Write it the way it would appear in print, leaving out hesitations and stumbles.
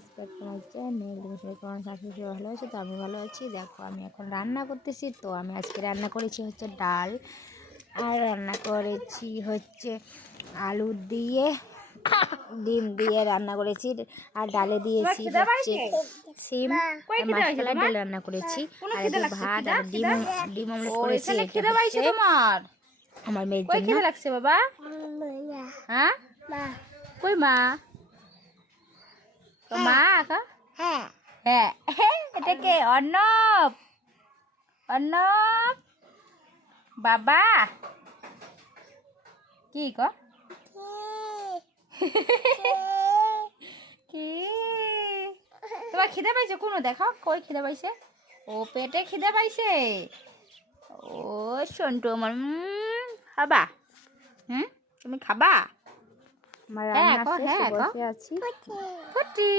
Guys, back to my channel. তুমি সবাই কেমন শাশুড়ি ভালো আছো? তো আমি ভালো আছি। দেখো আমি এখন রান্না করতেছি। তো আমি আজকে রান্না করেছি হচ্ছে ডাল, আর রান্না করেছি হচ্ছে আলু দিয়ে ডিম দিয়ে রান্না করেছি, আর ডালে দিয়েছি হচ্ছে সিম আর মাসকলাই ডাল রান্না করেছি, আর এতে ভাত আর ডিম ডিম অমলেট করেছি। এটা হচ্ছে আমার মেয়ের জন্য। খিদে লাগছে বাবা? হ্যাঁ, কই মা? তো মা আকা? হ্যাঁ হ্যাঁ, এটা কে? অর্ণব, অর্ণব বাবা কি ক কি তোমার খিদে পাইছে? কোনো দেখাও কই খিদে পাইছে। ও পেটে খিদে পাইছে। ও সন্টু আমার, খাবা? তুমি খাবা? আমার হ্যাঁ রান্না কো, শেষ, হ্যাঁ কো। বসে আছি। ফুটি